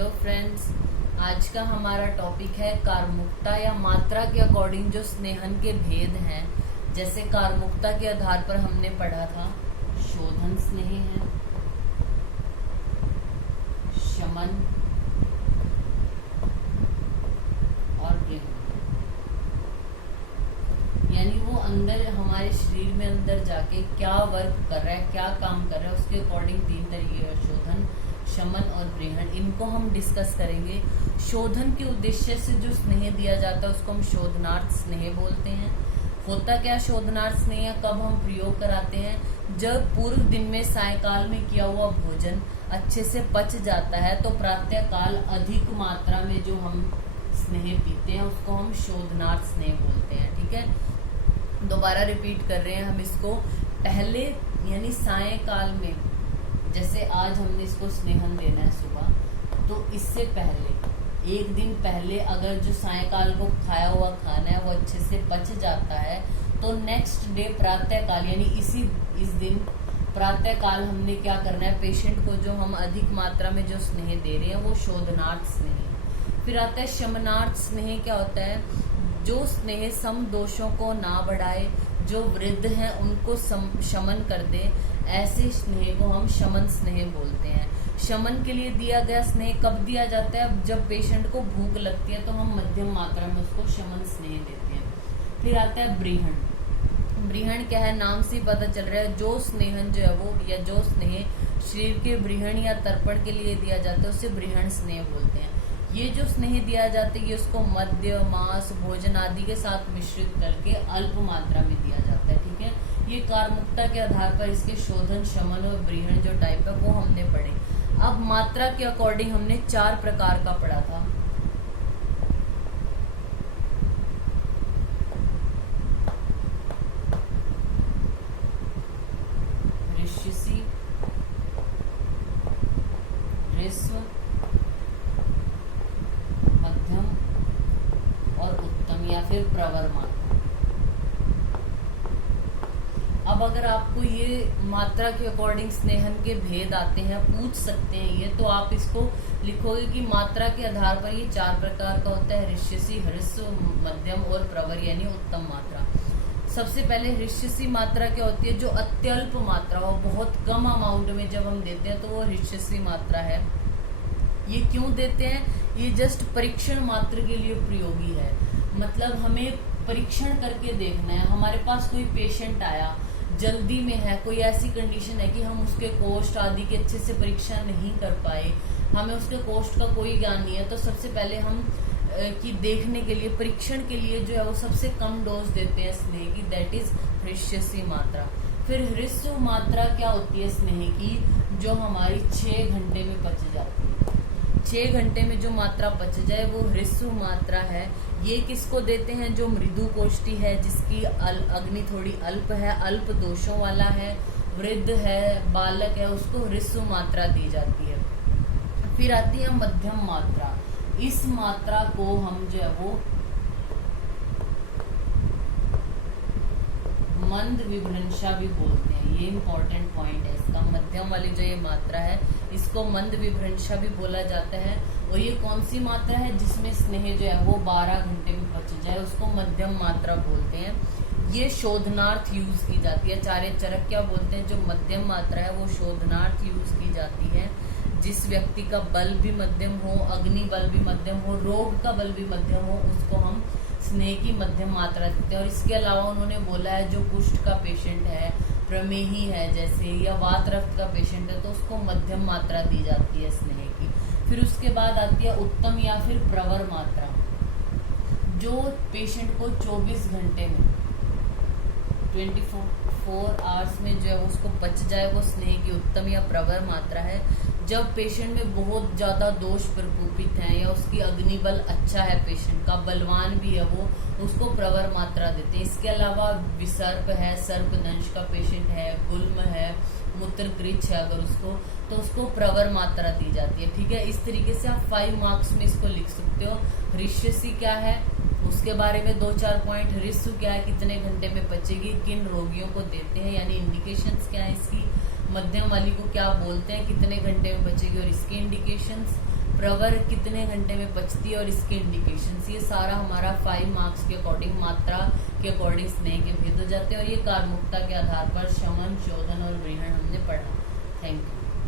Hello friends, आज का हमारा टॉपिक है कारमुकता या मात्रा के अकॉर्डिंग जो स्नेहन के भेद हैं। जैसे कारमुकता के आधार पर हमने पढ़ा था शोधन स्नेह है, शमन और गृहण। यानी वो अंदर हमारे शरीर में अंदर जाके क्या वर्क कर रहा है, क्या काम कर रहा है, उसके अकॉर्डिंग तीन तरीके का शोधन, शमन और ग्रहण, इनको हम डिस्कस करेंगे। शोधन के उद्देश्य से जो स्नेह दिया जाता है उसको हम शोधनार्थ स्नेह बोलते हैं। होता क्या शोधनार्थ स्नेह, कब हम प्रयोग कराते हैं? जब पूर्व दिन में सायकाल में किया हुआ भोजन अच्छे से पच जाता है तो प्रातः काल अधिक मात्रा में जो हम स्नेह पीते हैं उसको हम शोधनार्थ स्नेह बोलते हैं। ठीक है, दोबारा रिपीट कर रहे हैं हम इसको। पहले यानी सायकाल में, जैसे आज हमने इसको स्नेहन देना है सुबह, तो इससे पहले एक दिन पहले अगर जो सायकाल को खाया हुआ खाना है वो अच्छे से पच जाता है तो नेक्स्ट डे प्रातः काल यानी इस दिन प्रातः काल हमने क्या करना है, पेशेंट को जो हम अधिक मात्रा में जो स्नेह दे रहे हैं वो शोधनार्थ स्नेह। फिर आता है शमनार्थ स्नेह। क्या होता है? जो स्नेह सम दोषों को ना बढ़ाए, जो वृद्ध हैं उनको शमन कर दे, ऐसे स्नेह को हम शमन स्नेह बोलते हैं। शमन के लिए दिया गया स्नेह कब दिया जाता है? जब पेशेंट को भूख लगती है तो हम मध्यम मात्रा में उसको शमन स्नेह देते हैं। फिर आता है ब्रीहण। ब्रीहण क्या है? नाम से ही पता चल रहा है, जो स्नेहन जो है वो या जो स्नेह शरीर के ब्रीहण या तर्पण के लिए दिया जाता है उसे ब्रीहण स्नेह बोलते हैं। ये जो स्नेह दिया जाता है ये उसको मद्य, मांस, भोजन आदि के साथ मिश्रित करके अल्प मात्रा में दिया जाता है। ठीक है, ये कारमुकता के आधार पर इसके शोधन, शमन और ब्रीहण जो टाइप है वो हमने पढ़े। अब मात्रा के अकॉर्डिंग हमने 4 प्रकार का पढ़ा था। ऋष्यसी, ह्रस्व, मध्यम और उत्तम या फिर प्रवर मात्रा। अब अगर आपको ये मात्रा के अकॉर्डिंग स्नेहन के भेद आते हैं, पूछ सकते हैं ये, तो आप इसको लिखोगे कि मात्रा के आधार पर ये 4 प्रकार का होता है, ऋष्यसी, ह्रस्व, मध्यम और प्रवर यानी उत्तम मात्रा। सबसे पहले ऋष्यसी मात्रा क्या होती है? जो अत्यल्प मात्रा हो, बहुत कम अमाउंट में जब हम देते हैं तो वो ऋष्यसी मात्रा है। ये क्यों देते हैं? ये जस्ट परीक्षण मात्र के लिए प्रयोगी है। मतलब हमें परीक्षण करके देखना है। हमारे पास कोई पेशेंट आया, जल्दी में है, कोई ऐसी कंडीशन है कि हम उसके कोष्ठ आदि की अच्छे से परीक्षा नहीं कर पाए, हमें उसके कोष्ठ का कोई ज्ञान नहीं है, तो सबसे पहले हम कि देखने के लिए, परीक्षण के लिए जो है वो सबसे कम डोज देते हैं स्नेह की, दैट इज ऋष्यसी मात्रा। फिर ह्रस्व मात्रा क्या होती है स्नेह की? जो हमारी 6 घंटे में पच जाती है। 6 घंटे में जो मात्रा पच जाए वो ह्रस्व मात्रा है। ये किसको देते हैं? जो मृदु कोष्ठी है, जिसकी अग्नि थोड़ी अल्प है, अल्प दोषों वाला है, वृद्ध है, बालक है, उसको ह्रस्व मात्रा दी जाती है। फिर आती है मध्यम मात्रा। इस मात्रा को हम जो है वो मंद विभ्रंशा भी बोलते हैं। ये इंपॉर्टेंट पॉइंट है इसका। मध्यम वाली जो ये मात्रा है इसको मंद विभ्रंशा भी बोला जाता है। और ये कौन सी मात्रा है? जिसमें स्नेह जो है वो 12 घंटे में पच जाए उसको मध्यम मात्रा बोलते हैं। ये शोधनार्थ यूज की जाती है। आचार्य चरक क्या बोलते हैं? जो मध्यम मात्रा है वो शोधनार्थ यूज की जाती है। जिस व्यक्ति का बल भी मध्यम हो, अग्नि बल भी मध्यम हो, रोग का बल भी मध्यम हो, उसको हम स्नेह की मध्यम मात्रा देते हैं। और इसके अलावा उन्होंने बोला है जो कुष्ठ का पेशेंट है, प्रमेही है जैसे, या वात रक्त का पेशेंट है, तो उसको मध्यम मात्रा दी जाती है स्नेह की। फिर उसके बाद आती है उत्तम या फिर प्रवर मात्रा। जो पेशेंट को 24 घंटे में 24 आवर्स में जो है उसको पच जाए वो स्नेह की उत्तम या प्रवर मात्रा है। जब पेशेंट में बहुत ज्यादा दोष प्रकोपित है या उसकी अग्निबल अच्छा है, पेशेंट का बलवान भी है, वो उसको प्रवर मात्रा देते हैं। इसके अलावा विसर्प है, सर्पदंश का पेशेंट है, गुल्म है, मूत्रकृच्छ है अगर उसको, तो उसको प्रवर मात्रा दी जाती है। ठीक है, इस तरीके से आप 5 मार्क्स में इसको लिख सकते हो। ऋष्यसी क्या है उसके बारे में 2-4 पॉइंट। ऋष्य क्या है? कितने घंटे में पचेगी, किन रोगियों को देते हैं, यानी इंडिकेशंस क्या है इसकी। मध्यम वाली को क्या बोलते हैं, कितने घंटे में बचेगी और इसके इंडिकेशंस। प्रवर कितने घंटे में पचती है और इसके इंडिकेशंस, ये सारा हमारा 5 मार्क्स के अकॉर्डिंग, मात्रा के अकॉर्डिंग स्नेह के भेद हो जाते हैं और ये कार्मुकता के आधार पर शमन, शोधन और ग्रहण हमने पढ़ा। Thank you.